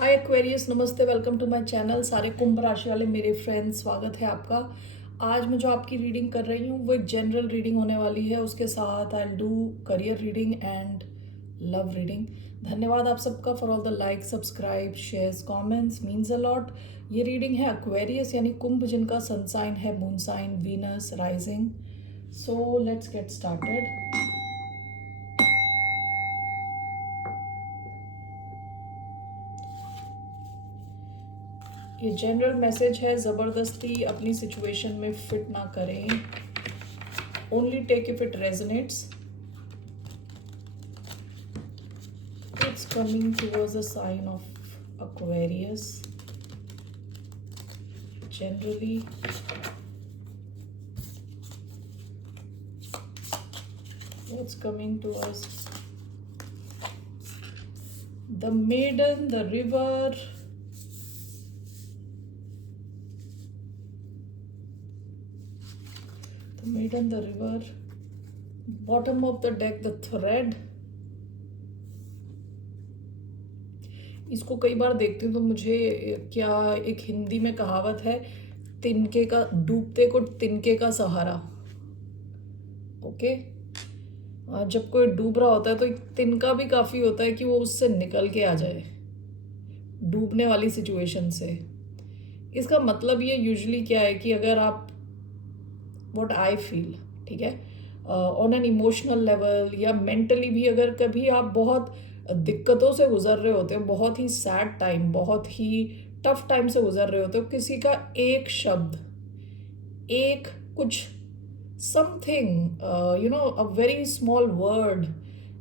हाय Aquarius, नमस्ते, welcome to my channel. सारे कुंभ राशि वाले मेरे फ्रेंड्स, स्वागत है आपका। आज मैं जो आपकी रीडिंग कर रही हूँ वो एक जनरल रीडिंग होने वाली है। उसके साथ I do career reading and love reading. धन्यवाद आप सबका for all the like, subscribe, shares, comments, means a lot. ये रीडिंग है एक्वेरियस यानी कुंभ, जिनका सन साइन है moon sign, Venus, rising. So let's get started. ये जनरल मैसेज है, ज़बरदस्ती अपनी सिचुएशन में फिट ना करें। Only take if it resonates. It's coming towards a sign of Aquarius. Generally, what's coming to us? The maiden, the river. The maiden, the river. Bottom of the deck, the thread. इसको कई बार देखती हूँ तो मुझे क्या एक हिंदी में कहावत है, तिनके का, डूबते को तिनके का सहारा। ओके, जब कोई डूब रहा होता है तो एक तिनका भी काफ़ी होता है कि वो उससे निकल के आ जाए, डूबने वाली सिचुएशन से। इसका मतलब ये यूजुअली क्या है कि अगर आप, व्हाट आई फील, ठीक है, ऑन एन इमोशनल लेवल या मेंटली भी, अगर कभी आप बहुत दिक्कतों से गुजर रहे होते हो, बहुत ही सैड टाइम, बहुत ही टफ टाइम से गुजर रहे होते हो, किसी का एक शब्द, एक कुछ, something, a very small word,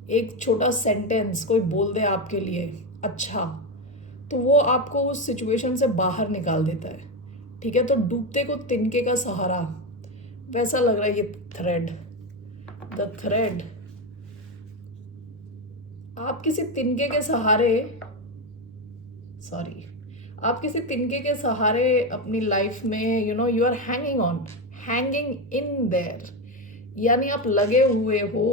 एक छोटा सेंटेंस कोई बोल दे आपके लिए अच्छा, तो वो आपको उस सिचुएशन से बाहर निकाल देता है। ठीक है, तो डूबते को तिनके का सहारा, वैसा लग रहा है ये थ्रेड, द थ्रेड। आप किसी तिनके के सहारे, सॉरी, आप किसी तिनके के सहारे अपनी लाइफ में, you are hanging on, hanging in there, यानी आप लगे हुए हो।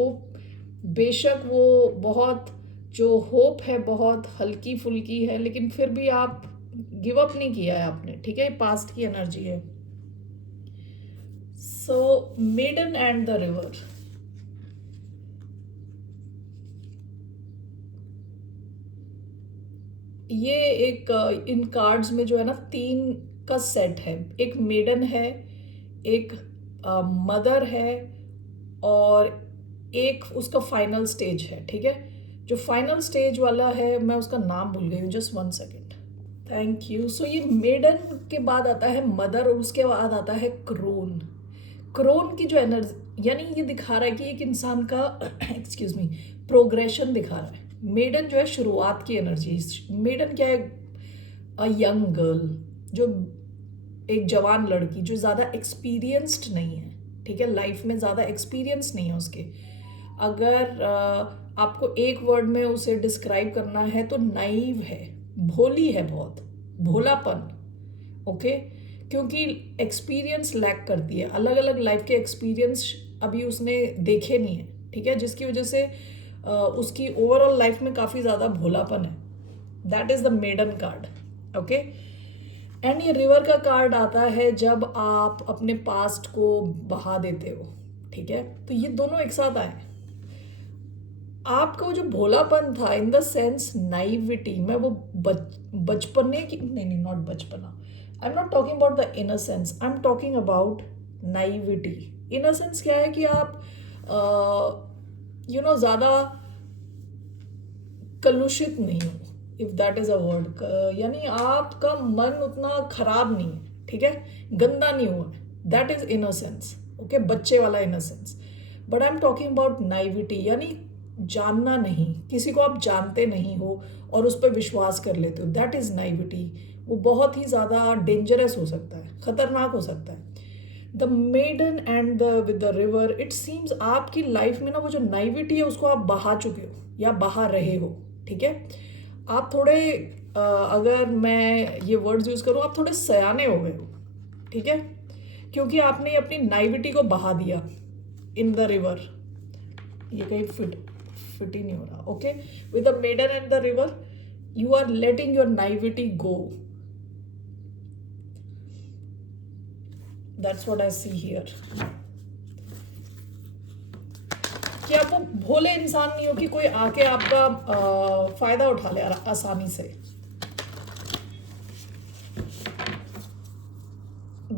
बेशक वो बहुत, जो होप है बहुत हल्की फुल्की है, लेकिन फिर भी आप गिव अप नहीं किया है आपने। ठीक है, पास्ट की एनर्जी है। सो मेडन एंड द रिवर, ये एक इन कार्ड्स में जो है ना, 3 का सेट है। एक मेडन है, एक मदर है, और एक उसका फाइनल स्टेज है। ठीक है, जो फाइनल स्टेज वाला है, मैं उसका नाम भूल गई हूँ, just 1 second. Thank you. So ये मेडन के बाद आता है मदर, और उसके बाद आता है क्रोन। क्रोन की जो एनर्जी, यानी ये दिखा रहा है कि एक इंसान का एक्सक्यूज मी, प्रोग्रेशन दिखा रहा है। मेडन जो है शुरुआत की एनर्जी। मेडन क्या है? अ यंग गर्ल, जो एक जवान लड़की जो ज़्यादा एक्सपीरियंस्ड नहीं है। ठीक है, लाइफ में ज़्यादा एक्सपीरियंस नहीं है उसके। अगर आपको एक वर्ड में उसे डिस्क्राइब करना है तो नाइव है, भोली है, बहुत भोलापन। ओके, क्योंकि एक्सपीरियंस लैक करती है, अलग अलग लाइफ के एक्सपीरियंस अभी उसने देखे नहीं है। ठीक है, जिसकी वजह से उसकी ओवरऑल लाइफ में काफ़ी ज़्यादा भोलापन है। That is the maiden card. Okay, and ये रिवर का कार्ड आता है जब आप अपने पास्ट को बहा देते हो। ठीक है, तो ये दोनों एक साथ आए। आपका वो जो भोलापन था, इन द सेंस नाइविटी, मैं वो बचपने की, नहीं, नॉट बचपना, आई am not talking about the innocence, I am talking about naivety. Innocence क्या है कि आप ज़्यादा कलुषित नहीं हो, if that is a word, यानी आपका मन उतना खराब नहीं है। ठीक है, गंदा नहीं हुआ, दैट इज इनोसेंस। ओके, बच्चे वाला innocence. But I am talking about naivety, यानी जानना नहीं, किसी को आप जानते नहीं हो और उस पर विश्वास कर लेते हो, दैट इज नाइविटी। वो बहुत ही ज़्यादा डेंजरस हो सकता है, खतरनाक हो सकता है। The maiden and the with the river, it seems आपकी लाइफ में ना वो जो नाइविटी है उसको आप बहा चुके हो या बहा रहे हो। ठीक है, आप थोड़े अगर मैं ये वर्ड्स यूज़ करूँ, आप थोड़े सयाने हो गए हो। ठीक है, क्योंकि आपने अपनी नाइविटी को बहा दिया इन द रिवर। ये कहीं फिट ही नहीं हो रहा। Okay, with the maiden and the river, You are letting your naivety go. That's what I see here. कि आप वो भोले इंसान नहीं हो कि कोई आके आपका फायदा उठा ले आसानी से.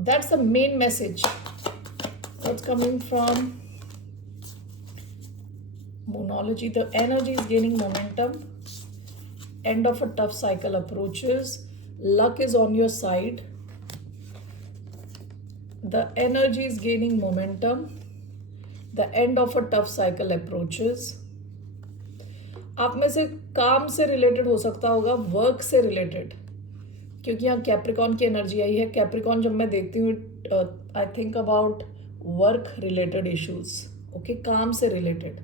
That's the main message that's coming from Moonology. The energy is gaining momentum. End of a tough cycle approaches. Luck is on your side. The energy is gaining momentum. The end of a tough cycle approaches. आप में से काम से related हो सकता होगा, work से related, क्योंकि यहाँ कैप्रिकॉन की एनर्जी आई है. कैप्रिकॉन जब मैं देखती हूँ I think about work related issues. Okay, काम से रिलेटेड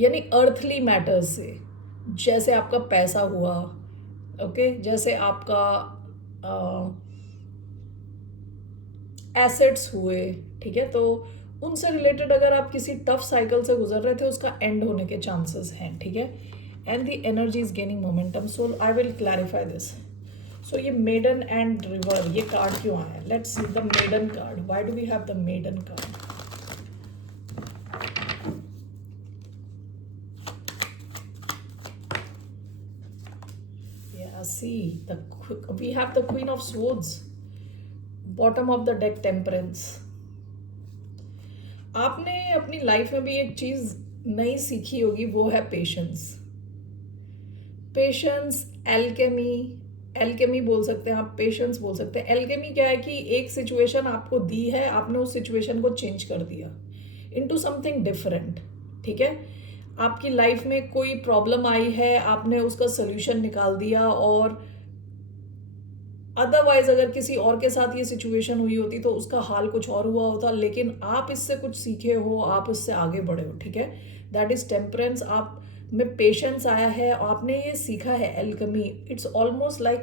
यानी अर्थली मैटर्स से, जैसे आपका पैसा हुआ, ओके, जैसे आपका एसेट्स हुए, ठीक है. तो उनसे रिलेटेड अगर आप किसी टफ साइकिल से गुजर रहे थे, उसका एंड होने के चांसेस हैं, ठीक है. And the energy is gaining momentum. So I will clarify this. So ये मेडन एंड रिवर, ये कार्ड क्यों आया? Let's see the maiden card. Why do we have the maiden card? Yeah, see, we have the Queen of Swords. Bottom of the deck, Temperance. आपने अपनी life में भी एक चीज नई सीखी होगी, वो है पेशेंस. Patience, alchemy. एल्केमी बोल सकते हैं आप, पेशेंस बोल सकते हैं. एल्केमी क्या है कि एक सिचुएशन आपको दी है, आपने उस सिचुएशन को चेंज कर दिया इनटू समथिंग डिफरेंट, ठीक है. आपकी लाइफ में कोई प्रॉब्लम आई है, आपने उसका सोल्यूशन निकाल दिया, और अदरवाइज अगर किसी और के साथ ये सिचुएशन हुई होती तो उसका हाल कुछ और हुआ होता, लेकिन आप इससे कुछ सीखे हो, आप इससे आगे बढ़े हो, ठीक है. That is temperance. आप में पेशेंस आया है, आपने ये सीखा है alchemy. It's almost like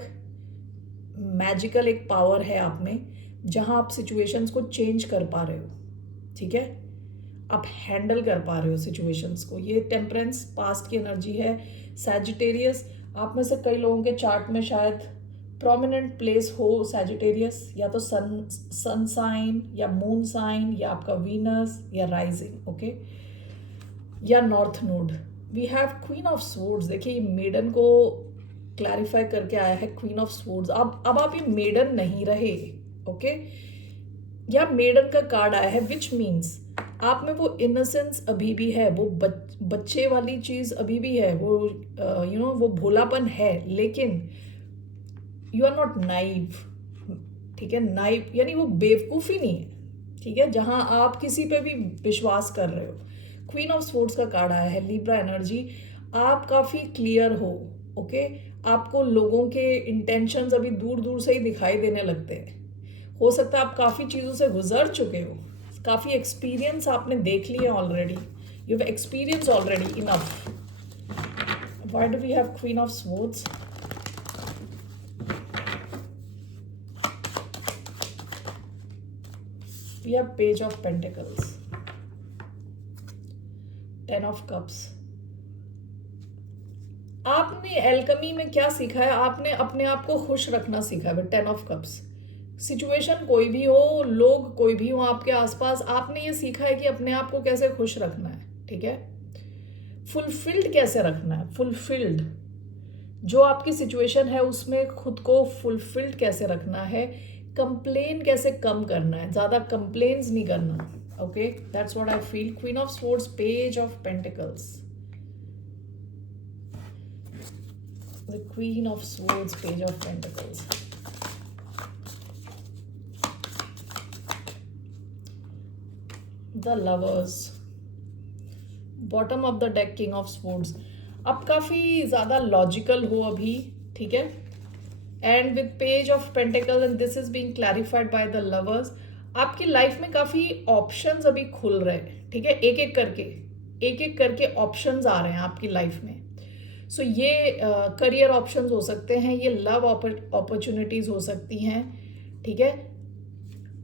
magical एक पावर है आप में, जहां आप सिचुएशंस को चेंज कर पा रहे हो, ठीक है. आप हैंडल कर पा रहे हो सिचुएशंस को. ये टेम्परेंस पास्ट की एनर्जी है. सैजिटेरियस, आप में से कई लोगों के चार्ट में शायद प्रोमिनेंट प्लेस हो सैजिटेरियस, या तो सन साइन या मून साइन, या आपका वीनस या राइजिंग, ओके, या north node. We have queen of swords. देखिए ये मेडन को क्लैरिफाई करके आया है, क्वीन ऑफ स्वॉर्ड्स. अब आप ये मेडन नहीं रहे, ओके. या मेडन का कार्ड आया है, विच मीन्स आप में वो इनोसेंस अभी भी है, वो बच्चे वाली चीज अभी भी है, वो यू नो वो भोलापन है, लेकिन यू आर नॉट नाइव, ठीक है. नाइव यानी वो बेवकूफ़ी नहीं है, ठीक है, जहां आप किसी पे भी विश्वास कर रहे हो. क्वीन ऑफ स्वॉर्ड्स का कार्ड आया है, लिब्रा एनर्जी. आप काफ़ी क्लियर हो, ओके. आपको लोगों के इंटेंशंस अभी दूर दूर से ही दिखाई देने लगते हैं. हो सकता है आप काफ़ी चीज़ों से गुजर चुके हो, काफ़ी एक्सपीरियंस आपने देख लिया already. You have experience already enough. Why do we have queen of swords? We have Page of Pentacles, Ten of Cups. आपने एल्केमी में क्या सीखा है? आपने अपने आप को खुश रखना सीखा है. Ten of cups. सिचुएशन कोई भी हो, लोग कोई भी हो आपके आसपास, आपने ये सीखा है कि अपने आप को कैसे खुश रखना है, ठीक है. फुलफिल्ड कैसे रखना है, फुलफिल्ड. जो आपकी सिचुएशन है उसमें खुद को फुलफिल्ड कैसे रखना है. कंप्लेन कैसे कम करना है, ज़्यादा कंप्लेन्स नहीं करना, okay. That's what I feel. Queen of swords, page of pentacles. The queen of swords, page of pentacles. The lovers, bottom of the deck, king of swords. अब काफ़ी ज़्यादा लॉजिकल हो अभी, ठीक है. And with page of pentacle, and this is being clarified by the lovers. आपकी life में काफ़ी ऑप्शंस अभी खुल रहे हैं, ठीक है. एक एक करके ऑप्शंस आ रहे हैं आपकी लाइफ में. सो ये करियर ऑप्शंस हो सकते हैं, ये लव अपॉर्चुनिटीज़ हो सकती हैं, ठीक है.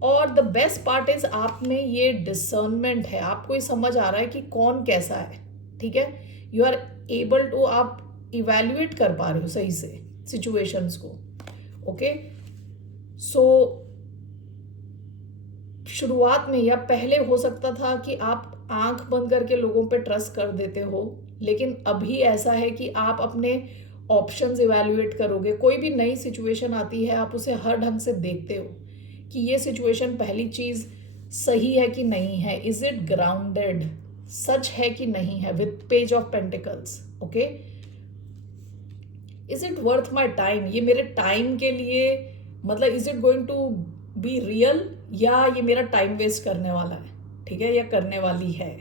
और द बेस्ट पार्ट इज आप में ये डिसर्नमेंट है, आपको ये समझ आ रहा है कि कौन कैसा है, ठीक है. यू आर एबल टू, आप इवैल्यूएट कर पा रहे हो सही से सिचुएशंस को। ओके, सो शुरुआत में या पहले हो सकता था कि आप आंख बंद करके लोगों पे ट्रस्ट कर देते हो, लेकिन अभी ऐसा है कि आप अपने ऑप्शंस इवैल्यूएट करोगे। कोई भी नई सिचुएशन आती है, आप उसे हर ढंग से देखते हो कि ये सिचुएशन पहली चीज़ सही है कि नहीं है, इज इट ग्राउंडेड, सच है कि नहीं है, with page of pentacles. Okay, is it worth my time, ये मेरे टाइम के लिए, मतलब is it going to be real, या ये मेरा टाइम वेस्ट करने वाला है, ठीक है, या करने वाली है,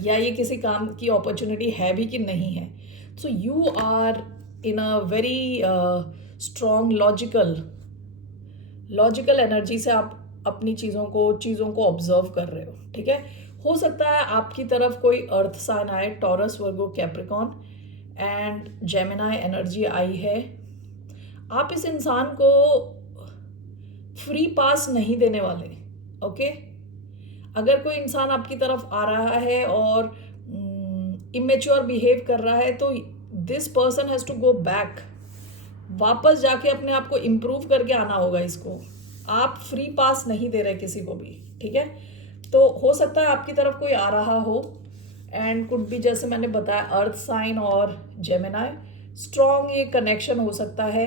या ये किसी काम की अपॉर्चुनिटी है भी कि नहीं है। So you are in a very strong logical energy से आप अपनी चीज़ों को ऑब्जर्व कर रहे हो, ठीक है। हो सकता है आपकी तरफ कोई अर्थ साइन आए, Taurus, Virgo, Capricorn and Gemini energy आई है। आप इस इंसान को फ्री पास नहीं देने वाले। ओके, अगर कोई इंसान आपकी तरफ आ रहा है और इमेच्योर बिहेव कर रहा है, तो this person has to go back, वापस जाके अपने आप को इम्प्रूव करके आना होगा इसको। आप फ्री पास नहीं दे रहे किसी को भी, ठीक है। तो हो सकता है आपकी तरफ कोई आ रहा हो, एंड कुड भी, जैसे मैंने बताया, अर्थ साइन और जेमिनाई, स्ट्रॉन्ग ये कनेक्शन हो सकता है।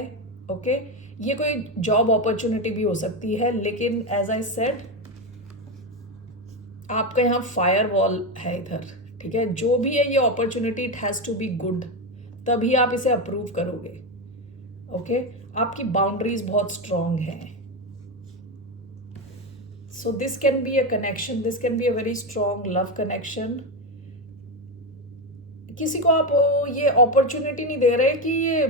ओके, ये कोई जॉब अपॉर्चुनिटी भी हो सकती है, लेकिन एज आई सेड, आपका यहाँ फायर वॉल है इधर, ठीक है। जो भी है ये opportunity, it has to be good, तभी आप इसे अप्रूव करोगे। ओके, आपकी बाउंड्रीज बहुत स्ट्रॉन्ग हैं। So this can be a connection, this can be a very strong love connection. किसी को आप ये अपॉर्चुनिटी नहीं दे रहे कि ये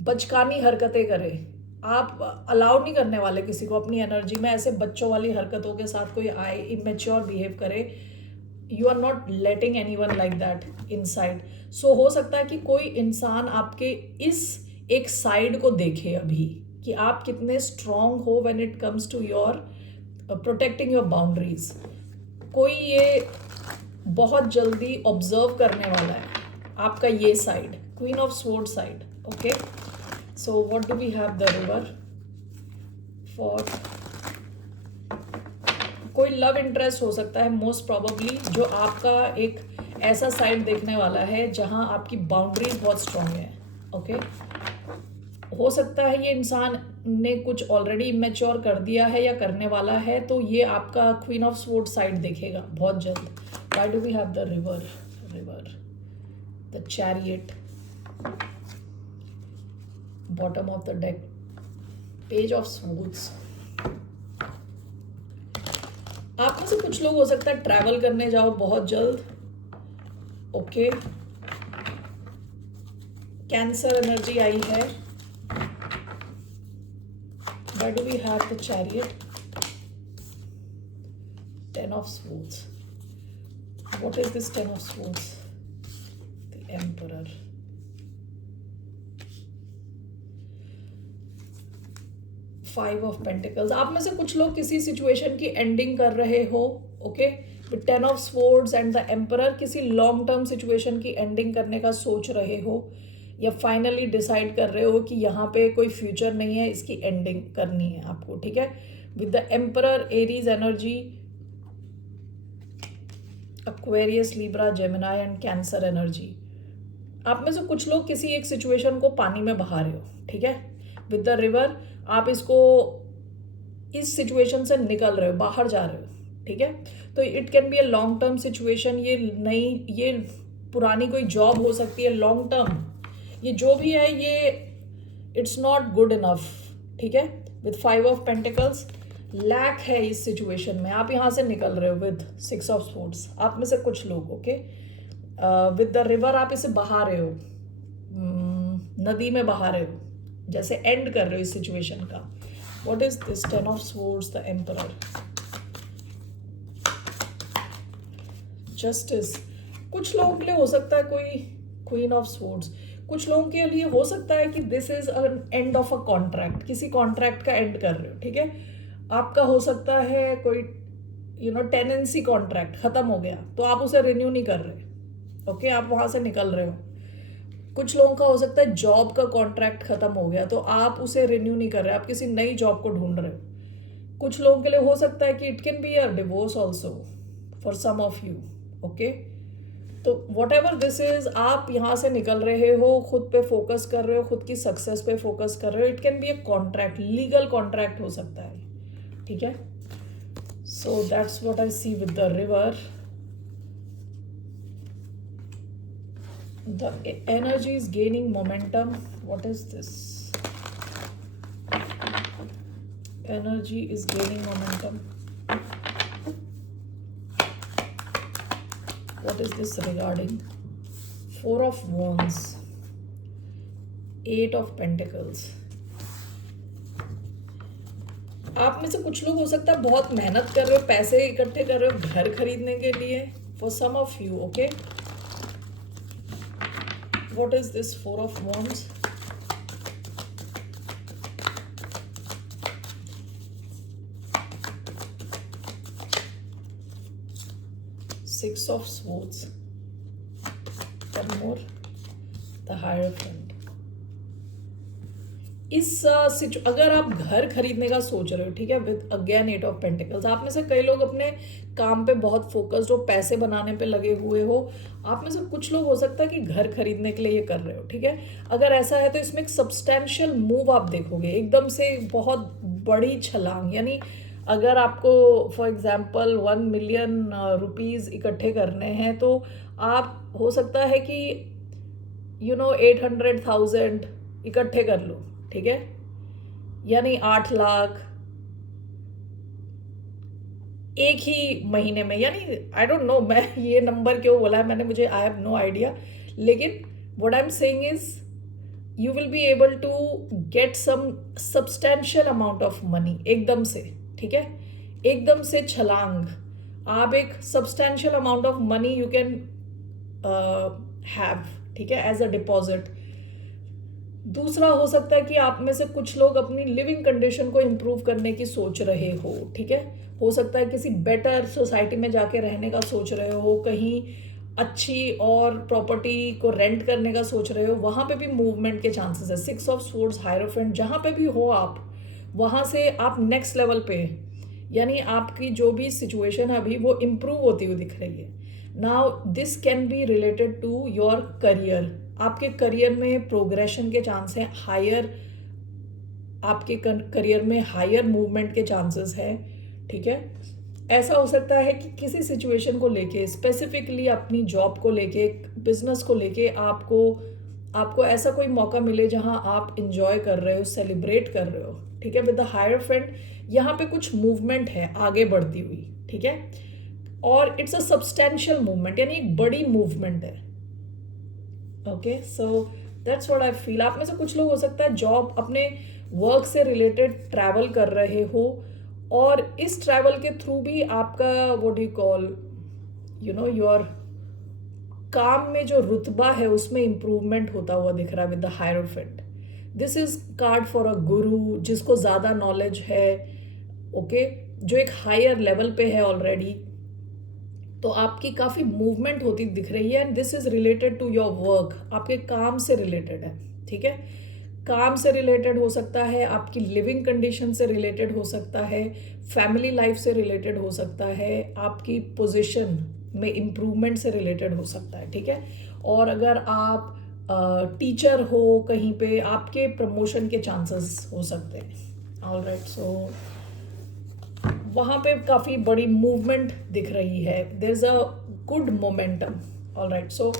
बचकानी हरकतें करे। आप अलाउ नहीं करने वाले किसी को अपनी एनर्जी में ऐसे बच्चों वाली हरकतों के साथ कोई आए, इमेच्योर बिहेव करे। You are not letting any one like that inside. So हो सकता है कि कोई इंसान आपके इस एक साइड को देखे अभी, कि आप कितने स्ट्रॉन्ग हो when it comes to your protecting your boundaries. कोई ये बहुत जल्दी ऑब्जर्व करने वाला है आपका ये side, queen of sword side. Okay, so what do we have, the river for, कोई लव इंटरेस्ट हो सकता है मोस्ट प्रोबेबली, जो आपका एक ऐसा साइड देखने वाला है जहां आपकी बाउंड्रीज बहुत स्ट्रांग है। ओके, हो सकता है ये इंसान ने कुछ ऑलरेडी इमेच्योर कर दिया है या करने वाला है, तो ये आपका क्वीन ऑफ स्वॉर्ड साइड देखेगा बहुत जल्द। Why do we have the river, the chariot, bottom of the deck, page of swords। आप में से कुछ लोग हो सकता है ट्रैवल करने जाओ बहुत जल्द। ओके, कैंसर एनर्जी आई है। Why do we have the chariot, 10 of swords? What is this 10 of swords? The emperor, five of pentacles. आप में से कुछ लोग किसी सिचुएशन की एंडिंग कर रहे हो। Okay, with 10 of swords and the emperor, किसी लॉन्ग टर्म सिचुएशन की एंडिंग करने का सोच रहे हो, या फाइनली डिसाइड कर रहे हो कि यहाँ पे कोई फ्यूचर नहीं है, इसकी एंडिंग करनी है आपको, ठीक है। With the emperor, Aries energy, Aquarius, Libra, Gemini and cancer energy. आप में से कुछ लोग किसी एक सिचुएशन को पानी में बहा रहे हो, ठीक है। विद द रिवर, आप इसको, इस सिचुएशन से निकल रहे हो, बाहर जा रहे हो, ठीक है। तो it can be a long term situation, ये नई, ये पुरानी कोई जॉब हो सकती है, लॉन्ग टर्म, ये जो भी है ये इट्स नॉट गुड इनफ, ठीक है। विद 5 ऑफ पेंटिकल्स, लैक है इस सिचुएशन में, आप यहाँ से निकल रहे हो विद 6 ऑफ स्वॉर्ड्स, आप में से कुछ लोग। ओके, विद द रिवर, आप इसे बहा रहे हो, नदी में बहा रहे हो, जैसे एंड कर रहे हो इस सिचुएशन का। What is this 10 of swords, the emperor, justice. कुछ लोगों के लिए हो सकता है कोई क्वीन ऑफ स्वॉर्ड्स, कुछ लोगों के लिए हो सकता है कि this is an and of a contract, किसी कॉन्ट्रैक्ट का एंड कर रहे हो, ठीक है। आपका हो सकता है कोई टेनेंसी कॉन्ट्रैक्ट खत्म हो गया, तो आप उसे रिन्यू नहीं कर रहे। ओके, आप वहां से निकल रहे हो। कुछ लोगों का हो सकता है जॉब का कॉन्ट्रैक्ट खत्म हो गया तो आप उसे रिन्यू नहीं कर रहे, आप किसी नई जॉब को ढूंढ रहे हो। कुछ लोगों के लिए हो सकता है कि it can be a divorce also for some of you. Okay, तो वॉट एवर दिस इज, आप यहाँ से निकल रहे हो, खुद पे फोकस कर रहे हो, खुद की सक्सेस पे फोकस कर रहे हो। It can be a contract, legal contract हो सकता है, ठीक है। So that's what I see with the river. The energy is gaining momentum. What is this? Energy is gaining momentum. What is this regarding? Four of Wands, Eight of Pentacles. आप में से कुछ लोग हो सकता है बहुत मेहनत कर रहे हो, पैसे इकट्ठे कर रहे हो घर खरीदने के लिए, for some of you. Okay, what is this Four of Wands? Six of Swords. One more, the Hierophant. अगर आप घर खरीदने का सोच रहे हो, ठीक है, with again eight of pentacles, आप में से कई लोग अपने काम पे बहुत फोकस्ड हो, पैसे बनाने पे लगे हुए हो। आप में से कुछ लोग हो सकता है कि घर खरीदने के लिए ये कर रहे हो, ठीक है। अगर ऐसा है तो इसमें एक सब्सटैंशियल मूव आप देखोगे, एकदम से बहुत बड़ी छलांग। यानी अगर आपको फॉर एग्जांपल 1 मिलियन रुपीज़ इकट्ठे करने हैं तो आप हो सकता है कि 800,000 इकट्ठे कर लो, ठीक है, यानी 8 लाख एक ही महीने में। यानी आई डोंट नो मैं ये नंबर क्यों बोला है मैंने, मुझे आई हैव नो आइडिया, लेकिन what I am saying is you will be able to get some substantial amount of money एकदम से, ठीक है, एकदम से छलांग। आप एक substantial amount of money you can have, ठीक है, एज अ डिपॉजिट। दूसरा हो सकता है कि आप में से कुछ लोग अपनी लिविंग कंडीशन को इम्प्रूव करने की सोच रहे हो, ठीक है। हो सकता है किसी बेटर सोसाइटी में जाके रहने का सोच रहे हो, कहीं अच्छी और प्रॉपर्टी को रेंट करने का सोच रहे हो, वहाँ पे भी मूवमेंट के चांसेस है। 6 ऑफ स्वॉर्ड्स, हायरोफेंट, जहाँ पे भी हो आप, वहाँ से आप नेक्स्ट लेवल पे, यानी आपकी जो भी सिचुएशन है अभी वो इम्प्रूव होती हुई दिख रही है। Now this can be related to your career, आपके करियर में प्रोग्रेशन के चांस हैं, हायर, आपके करियर में हायर मूवमेंट के चांसेस हैं, ठीक है। ऐसा हो सकता है कि किसी सिचुएशन को लेके, स्पेसिफिकली अपनी जॉब को लेके, बिजनेस को लेके आपको ऐसा कोई मौका मिले जहां आप इंजॉय कर रहे हो, सेलिब्रेट कर रहे हो, ठीक है। विद द हायरफेंट यहाँ पे कुछ मूवमेंट है आगे बढ़ती हुई, ठीक है, और इट्स अ सब्सटेंशियल मूवमेंट, यानी एक बड़ी मूवमेंट है। Okay, so that's what I feel. आप में से कुछ लोग हो सकता है जॉब, अपने वर्क से रिलेटेड ट्रैवल कर रहे हो, और इस ट्रैवल के थ्रू भी आपका what do you call your काम में जो रुतबा है उसमें इम्प्रूवमेंट होता हुआ दिख रहा है with the hierophant. This is called for a गुरु, जिसको ज़्यादा नॉलेज है, ओके, जो एक हायर लेवल पे है ऑलरेडी। तो आपकी काफ़ी मूवमेंट होती दिख रही है, and this is related to your work, आपके काम से रिलेटेड है, ठीक है। काम से रिलेटेड हो सकता है, आपकी लिविंग कंडीशन से रिलेटेड हो सकता है, फैमिली लाइफ से रिलेटेड हो सकता है, आपकी पोजीशन में इम्प्रूवमेंट से रिलेटेड हो सकता है, ठीक है। और अगर आप टीचर हो कहीं पे, आपके प्रमोशन के चांसेस हो सकते हैं। ऑलराइट, सो वहाँ पे काफ़ी बड़ी मूवमेंट दिख रही है, there is a good momentum. Alright, so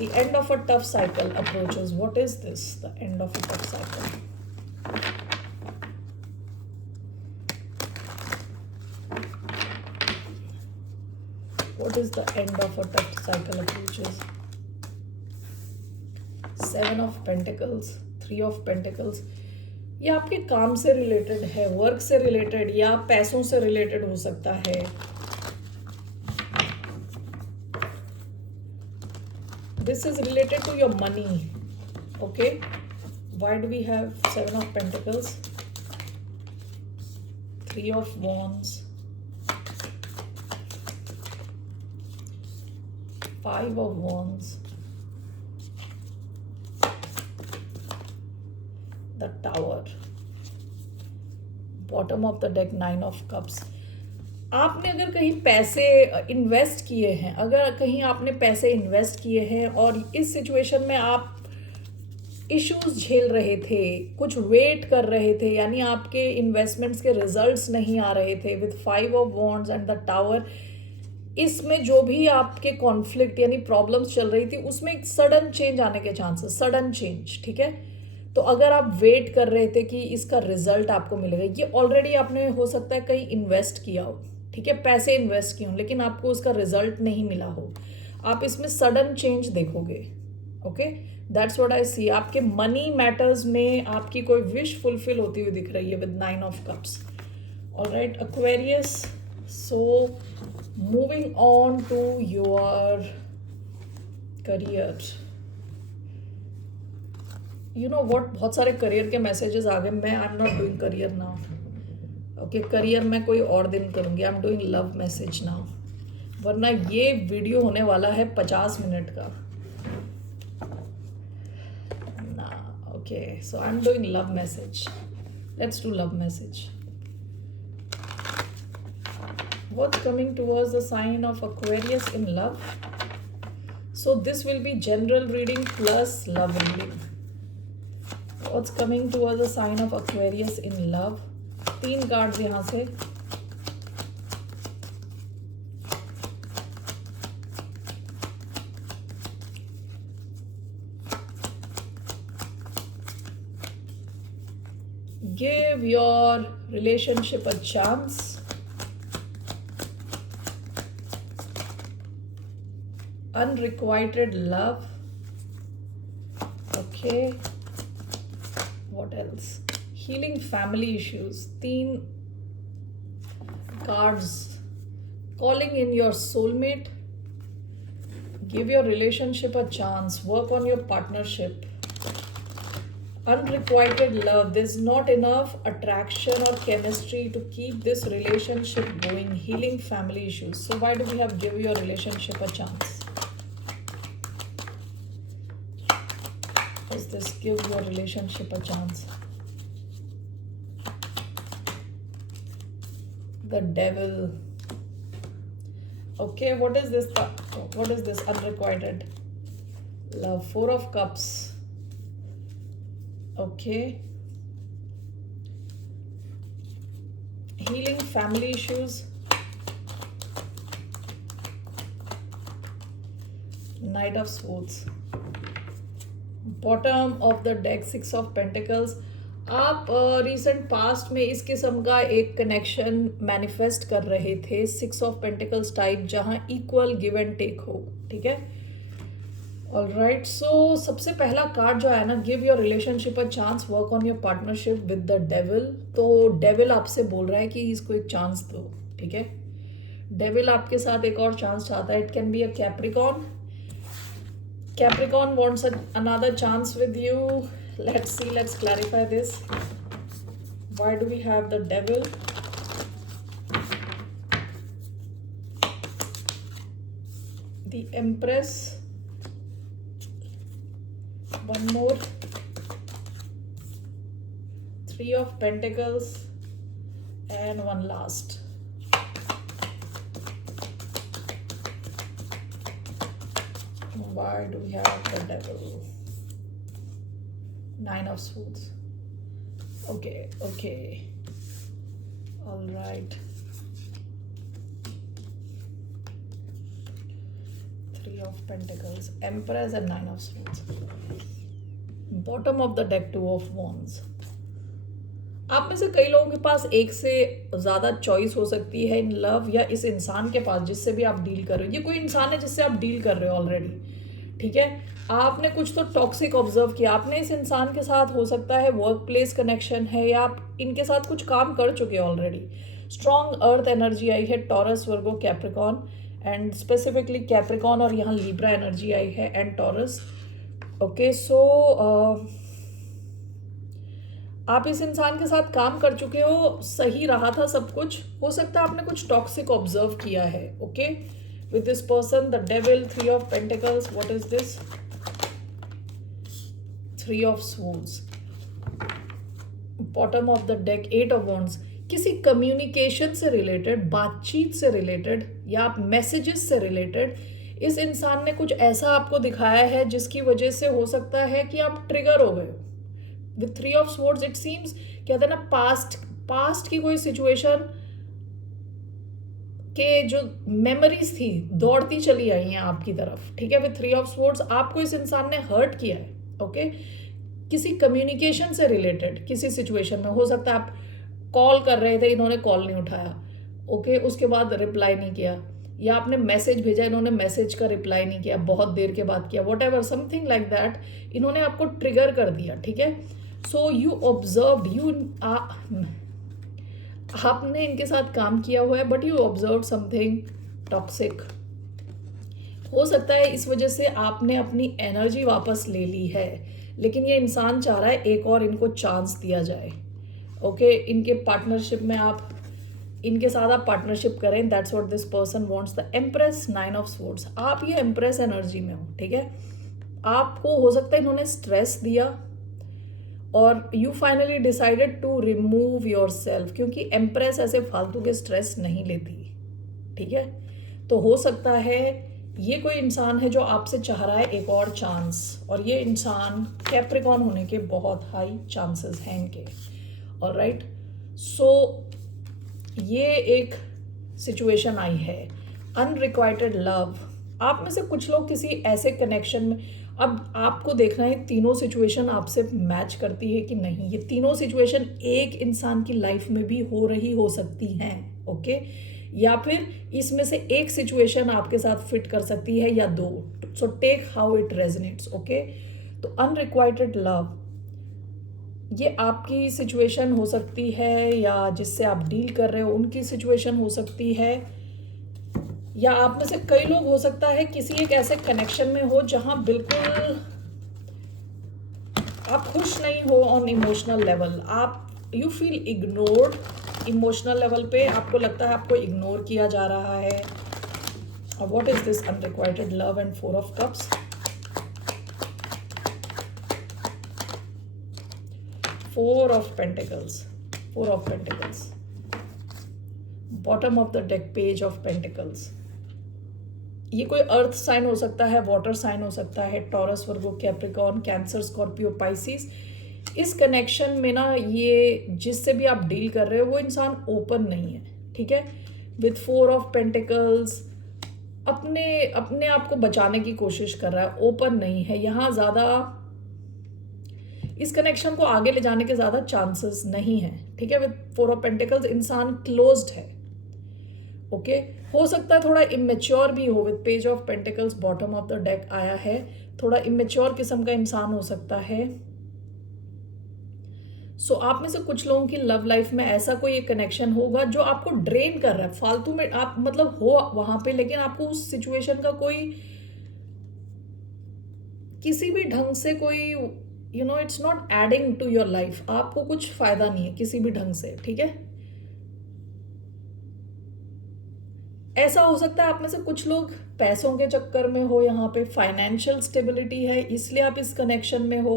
the end of a tough cycle approaches. What is this, the end of a tough cycle? What is the end of a tough cycle approaches? 7 of Pentacles, 3 of Pentacles. ये आपके काम से रिलेटेड है, work से related, या पैसों से रिलेटेड हो सकता है। This is related to your money. Okay, why do we have 7 of Pentacles, 3 of Wands, 5 of Wands, the tower, bottom of the deck 9 of cups. आपने अगर कहीं पैसे इन्वेस्ट किए हैं, अगर कहीं आपने पैसे इन्वेस्ट किए हैं और इस सिचुएशन में आप इश्यूज झेल रहे थे, कुछ वेट कर रहे थे, यानी आपके इन्वेस्टमेंट्स के रिजल्ट्स नहीं आ रहे थे with 5 of wands and the tower, इसमें जो भी आपके कॉन्फ्लिक्ट यानी प्रॉब्लम्स चल रही थी उसमें एक सडन चेंज आने के चांसेस, सडन चेंज, ठीक है। तो अगर आप वेट कर रहे थे कि इसका रिजल्ट आपको मिलेगा, ये ऑलरेडी आपने हो सकता है कहीं इन्वेस्ट किया हो, ठीक है, पैसे इन्वेस्ट किए हो, लेकिन आपको उसका रिजल्ट नहीं मिला हो, आप इसमें सडन चेंज देखोगे। ओके, दैट्स व्हाट आई सी। आपके मनी मैटर्स में आपकी कोई विश फुलफिल होती हुई दिख रही है with 9 of cups. Alright aquarius, so moving on to your career. You know what, बहुत सारे करियर के मैसेजेस आ गए। मैं I am not doing career now, okay, career मैं कोई और दिन करूँगी। I am doing love message now, वरना ये वीडियो होने वाला है 50 मिनट का ना। Okay, so I am doing love message, let's do love message. What's coming towards the sign of Aquarius in love? So this will be general reading plus love reading. What's coming towards the sign of Aquarius in love? 3 cards यहाँ से। Give your relationship a chance. Unrequited love. Okay, what else? Healing family issues. 3 cards. Calling in your soulmate. Give your relationship a chance. Work on your partnership. Unrequited love. There's not enough attraction or chemistry to keep this relationship going. Healing family issues. So why do we have give your relationship a chance? Is this give your relationship a chance? The devil. Okay, what is this? What is this unrequited love? 4 of cups. Okay. Healing family issues. Knight of Swords. Bottom of the deck 6 of pentacles. आप recent past में इस किस्म का एक connection manifest कर रहे थे, 6 of pentacles type, जहां इक्वल गिव एंड टेक हो, ठीक है। ऑलराइट, सो सबसे पहला कार्ड जो है ना, give your relationship a chance, work on your partnership with the devil. तो डेविल आपसे बोल रहा है कि इसको एक चांस दो, ठीक है। डेविल आपके साथ एक और चांस चाहता है। It can be a Capricorn. Capricorn wants another chance with you. Let's see, let's clarify this. Why do we have the devil? The Empress. One more. 3 of Pentacles. And one last. Why do we have the devil? 9 of Swords. Okay, okay. All right. 3 of Pentacles, Empress and 9 of Swords. Bottom of the deck, 2 of Wands. आप में से कई लोगों के पास एक से ज़्यादा choice हो सकती है इन लव, या इस इंसान के पास जिससे भी आप डील कर रहे हो। ये कोई इंसान है जिससे आप डील कर रहे हो ऑलरेडी, ठीक है। आपने कुछ तो टॉक्सिक ऑब्जर्व किया, आपने इस इंसान के साथ, हो सकता है वर्क प्लेस कनेक्शन है, या आप इनके साथ कुछ काम कर चुके हैं ऑलरेडी। स्ट्रॉन्ग अर्थ एनर्जी आई है, taurus, Virgo, Capricorn, and specifically Capricorn, और यहाँ लीब्रा एनर्जी आई है एंड टॉरस। ओके, सो आप इस इंसान के साथ काम कर चुके हो, सही रहा था सब कुछ। हो सकता है आपने कुछ टॉक्सिक ऑब्जर्व किया है, okay, with this person. The devil, 3 of pentacles, what is this? 3 of swords. Bottom of the deck 8 of wands, किसी कम्युनिकेशन से रिलेटेड, बातचीत से रिलेटेड या आप मैसेजेस से रिलेटेड इस इंसान ने कुछ ऐसा आपको दिखाया है जिसकी वजह से हो सकता है कि आप ट्रिगर हो गए हो। With 3 of swords it seems, कहते हैं ना, पास्ट की कोई सिचुएशन के जो मेमोरीज थी दौड़ती चली आई हैं आपकी तरफ, ठीक है। विथ 3 ऑफ स्वॉर्ड्स आपको इस इंसान ने हर्ट किया है, ओके। किसी कम्युनिकेशन से रिलेटेड किसी सिचुएशन में हो सकता है आप कॉल कर रहे थे, इन्होंने कॉल नहीं उठाया, ओके, उसके बाद रिप्लाई नहीं किया, या आपने मैसेज भेजा, इन्होंने मैसेज का रिप्लाई नहीं किया, बहुत देर के बाद किया, what ever, something like that, इन्होंने आपको ट्रिगर कर दिया, ठीक है। सो यू ऑब्जर्व्ड, आपने इनके साथ काम किया हुआ है, but you observe something toxic. हो सकता है इस वजह से आपने अपनी एनर्जी वापस ले ली है, लेकिन ये इंसान चाह रहा है एक और इनको चांस दिया जाए, ओके। इनके पार्टनरशिप में आप, इनके साथ आप पार्टनरशिप करें, that's what this person wants. The empress, 9 of swords, आप ये एम्प्रेस एनर्जी में हो, ठीक है। आपको हो सकता है इन्होंने स्ट्रेस दिया और you finally decided to remove yourself, क्योंकि एम्प्रेस ऐसे फालतू के स्ट्रेस नहीं लेती, ठीक है। तो हो सकता है ये कोई इंसान है जो आपसे चाह रहा है एक और चांस, और ये इंसान कैप्रिकॉर्न होने के बहुत हाई चांसेस हैं इनके, ऑलराइट। सो ये एक सिचुएशन आई है, अनरिक्वाइटेड लव। आप में से कुछ लोग किसी ऐसे कनेक्शन में, अब आपको देखना है तीनों सिचुएशन आपसे मैच करती है कि नहीं। ये तीनों सिचुएशन एक इंसान की लाइफ में भी हो रही हो सकती हैं, ओके, या फिर इसमें से एक सिचुएशन आपके साथ फिट कर सकती है या दो। So take how it resonates, okay. तो अनरिक्वाइटेड लव, ये आपकी सिचुएशन हो सकती है, या जिससे आप डील कर रहे हो उनकी सिचुएशन हो सकती है, या आप में से कई लोग हो सकता है किसी एक ऐसे कनेक्शन में हो जहां बिल्कुल आप खुश नहीं हो ऑन इमोशनल लेवल। आप you feel ignored emotional level पे, आपको लगता है आपको इग्नोर किया जा रहा है। और what is this unrequited love and 4 of cups. 4 of pentacles, 4 of pentacles, bottom of the deck, page of pentacles. ये कोई अर्थ साइन हो सकता है, वाटर साइन हो सकता है, टॉरस, वर्गो, कैप्रिकॉर्न, कैंसर, स्कॉर्पियो, पाइसिस। इस कनेक्शन में ना, ये जिससे भी आप डील कर रहे हो वो इंसान ओपन नहीं है, ठीक है। विथ 4 ऑफ पेंटिकल्स, अपने अपने आप को बचाने की कोशिश कर रहा है, ओपन नहीं है यहाँ। ज़्यादा इस कनेक्शन को आगे ले जाने के ज़्यादा चांसेस नहीं है, ठीक है। विथ 4 ऑफ पेंटिकल्स इंसान क्लोज्ड है, ओके। हो सकता है थोड़ा इमेच्योर भी हो। With page of pentacles bottom of the deck आया है, थोड़ा इमेच्योर किस्म का इंसान हो सकता है। सो आप में से कुछ लोगों की लव लाइफ में ऐसा कोई एक कनेक्शन होगा जो आपको ड्रेन कर रहा है फालतू में। आप मतलब हो वहां पे, लेकिन आपको उस सिचुएशन का कोई किसी भी ढंग से कोई it's not adding to your life, आपको कुछ फायदा नहीं है किसी भी ढंग से, ठीक है। ऐसा हो सकता है आप में से कुछ लोग पैसों के चक्कर में हो, यहाँ पे फाइनेंशियल स्टेबिलिटी है इसलिए आप इस कनेक्शन में हो,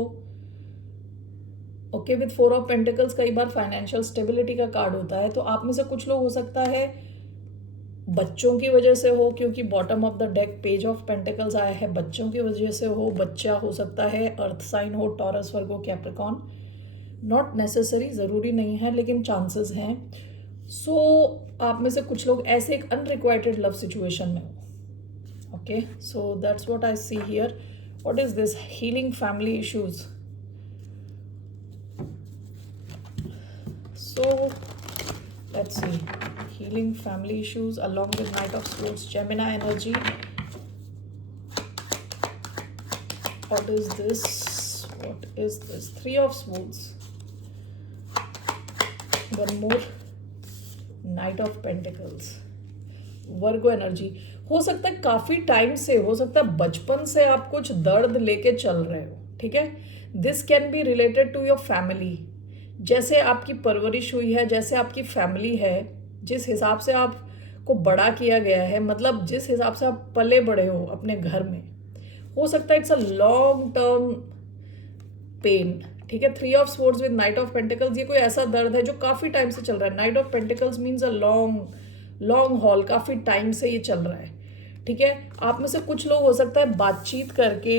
ओके। विद 4 ऑफ पेंटिकल्स कई बार फाइनेंशियल स्टेबिलिटी का कार्ड होता है। तो आप में से कुछ लोग हो सकता है बच्चों की वजह से हो, क्योंकि bottom of the deck page of pentacles आया है, बच्चों की वजह से हो। बच्चा हो सकता है अर्थ साइन हो, taurus, Virgo, Capricorn, not necessary, ज़रूरी नहीं है लेकिन चांसेस हैं। सो आप में से कुछ लोग ऐसे एक अनरिक्वाइटेड लव सिचुएशन में हो, okay. So that's what I see here. What is this, healing family issues. So let's see, healing family issues along with Knight of Swords, Gemini energy. What is this? What is this? 3 of Swords. One more, Knight of Pentacles. Virgo energy. हो सकता है काफी time से, हो सकता है बचपन से आप कुछ दर्द लेके चल रहे हो, ठीक है। This can be related to your family. जैसे आपकी परवरिश हुई है, जैसे आपकी फैमिली है, जिस हिसाब से आपको बड़ा किया गया है, मतलब जिस हिसाब से आप पले बड़े हो अपने घर में, हो सकता है it's a long term pain, ठीक है। 3 of swords with night of pentacles, ये कोई ऐसा दर्द है जो काफ़ी टाइम से चल रहा है। Night of pentacles means a long long haul, काफ़ी टाइम से ये चल रहा है, ठीक है। आप में से कुछ लोग हो सकता है बातचीत करके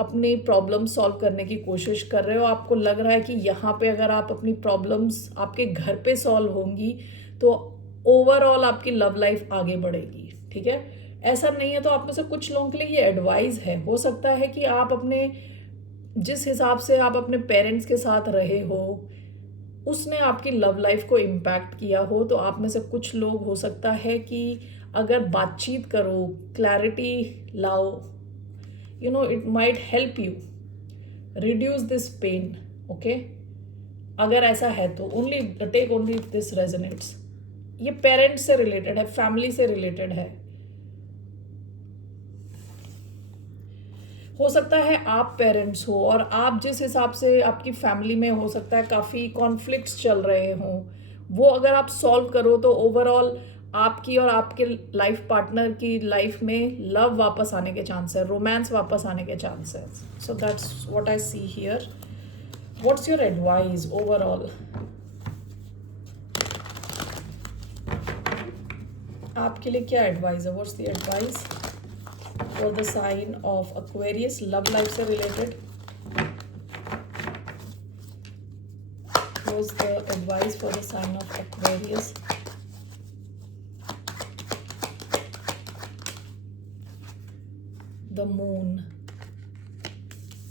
अपनी प्रॉब्लम सॉल्व करने की कोशिश कर रहे हो। आपको लग रहा है कि यहाँ पे अगर आप अपनी प्रॉब्लम्स आपके घर पे सॉल्व होंगी तो ओवरऑल आपकी लव लाइफ आगे बढ़ेगी, ठीक है। ऐसा नहीं है तो आप में से कुछ लोगों के लिए ये एडवाइस है। हो सकता है कि आप अपने जिस हिसाब से आप अपने पेरेंट्स के साथ रहे हो उसने आपकी लव लाइफ को इम्पैक्ट किया हो। तो आप में से कुछ लोग हो सकता है कि अगर बातचीत करो, क्लैरिटी लाओ, you know, it might help you reduce this pain, okay. अगर ऐसा है तो only take only this resonates. ये पेरेंट्स से रिलेटेड है, फैमिली से रिलेटेड है। हो सकता है आप पेरेंट्स हो और आप जिस हिसाब से आपकी फैमिली में हो सकता है काफ़ी कॉन्फ्लिक्ट्स चल रहे हों, वो अगर आप सॉल्व करो तो ओवरऑल आपकी और आपके लाइफ पार्टनर की लाइफ में लव वापस आने के चांस है, रोमांस वापस आने के चांस है। So that's what I see here. What's your advice overall? आपके लिए क्या एडवाइस है? What's the advice for the sign of Aquarius, love life से related? What's the advice for the sign of Aquarius? The moon.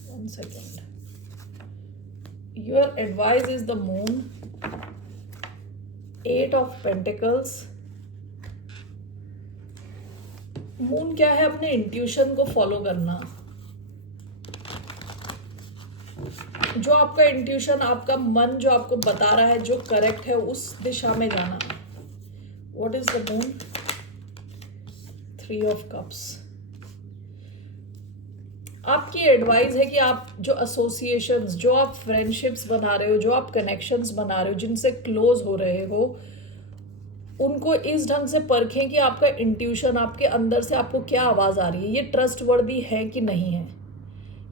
One second. Your advice is the moon. 8 of Pentacles. Moon क्या है? अपने intuition को follow करना। जो आपका intuition, आपका मन जो आपको बता रहा है जो करेक्ट है उस दिशा में जाना। What is the moon? 3 of cups. आपकी एडवाइस है कि आप जो एसोसिएशंस, जो आप फ्रेंडशिप्स बना रहे हो, जो आप कनेक्शंस बना रहे हो, जिनसे क्लोज हो रहे हो, उनको इस ढंग से परखें कि आपका इंट्यूशन, आपके अंदर से आपको क्या आवाज़ आ रही है, ये ट्रस्ट वर्दी है कि नहीं है।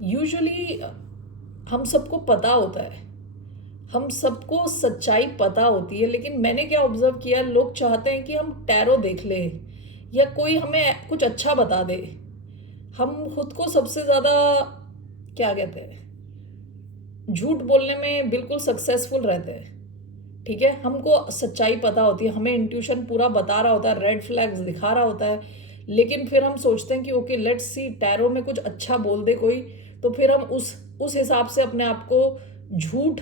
यूजुअली हम सबको पता होता है, हम सबको सच्चाई पता होती है, लेकिन मैंने क्या ऑब्जर्व किया, लोग चाहते हैं कि हम टैरो देख लें या कोई हमें कुछ अच्छा बता दे। हम खुद को सबसे ज़्यादा क्या कहते हैं, झूठ बोलने में बिल्कुल सक्सेसफुल रहते हैं, ठीक है। हमको सच्चाई पता होती है, हमें इंट्यूशन पूरा बता रहा होता है, रेड फ्लैग्स दिखा रहा होता है, लेकिन फिर हम सोचते हैं कि ओके लेट्स सी, टैरो में कुछ अच्छा बोल दे कोई, तो फिर हम उस हिसाब से अपने आप को झूठ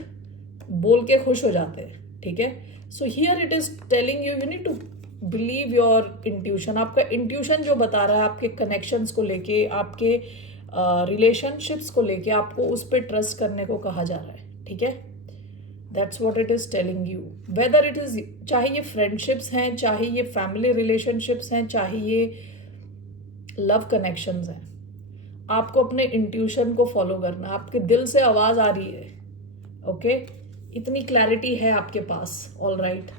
बोल के खुश हो जाते हैं, ठीक है। So here it is telling you need to believe your intuition. आपका इंट्यूशन जो बता रहा है आपके कनेक्शंस को लेके, आपके रिलेशनशिप्स को लेके, आपको उस पर ट्रस्ट करने को कहा जा रहा है, ठीक है। That's what it is telling you. Whether it is, चाहे ये फ्रेंडशिप्स हैं, चाहे ये फैमिली रिलेशनशिप्स हैं, चाहे ये लव कनेक्शंस हैं, आपको अपने इंट्यूशन को फॉलो करना। आपके दिल से आवाज़ आ रही है, ओके, इतनी क्लैरिटी है आपके पास। All right,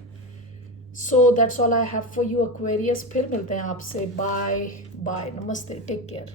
so that's all I have for you Aquarius. फिर मिलते हैं आपसे। बाय बाय, नमस्ते, टेक केयर।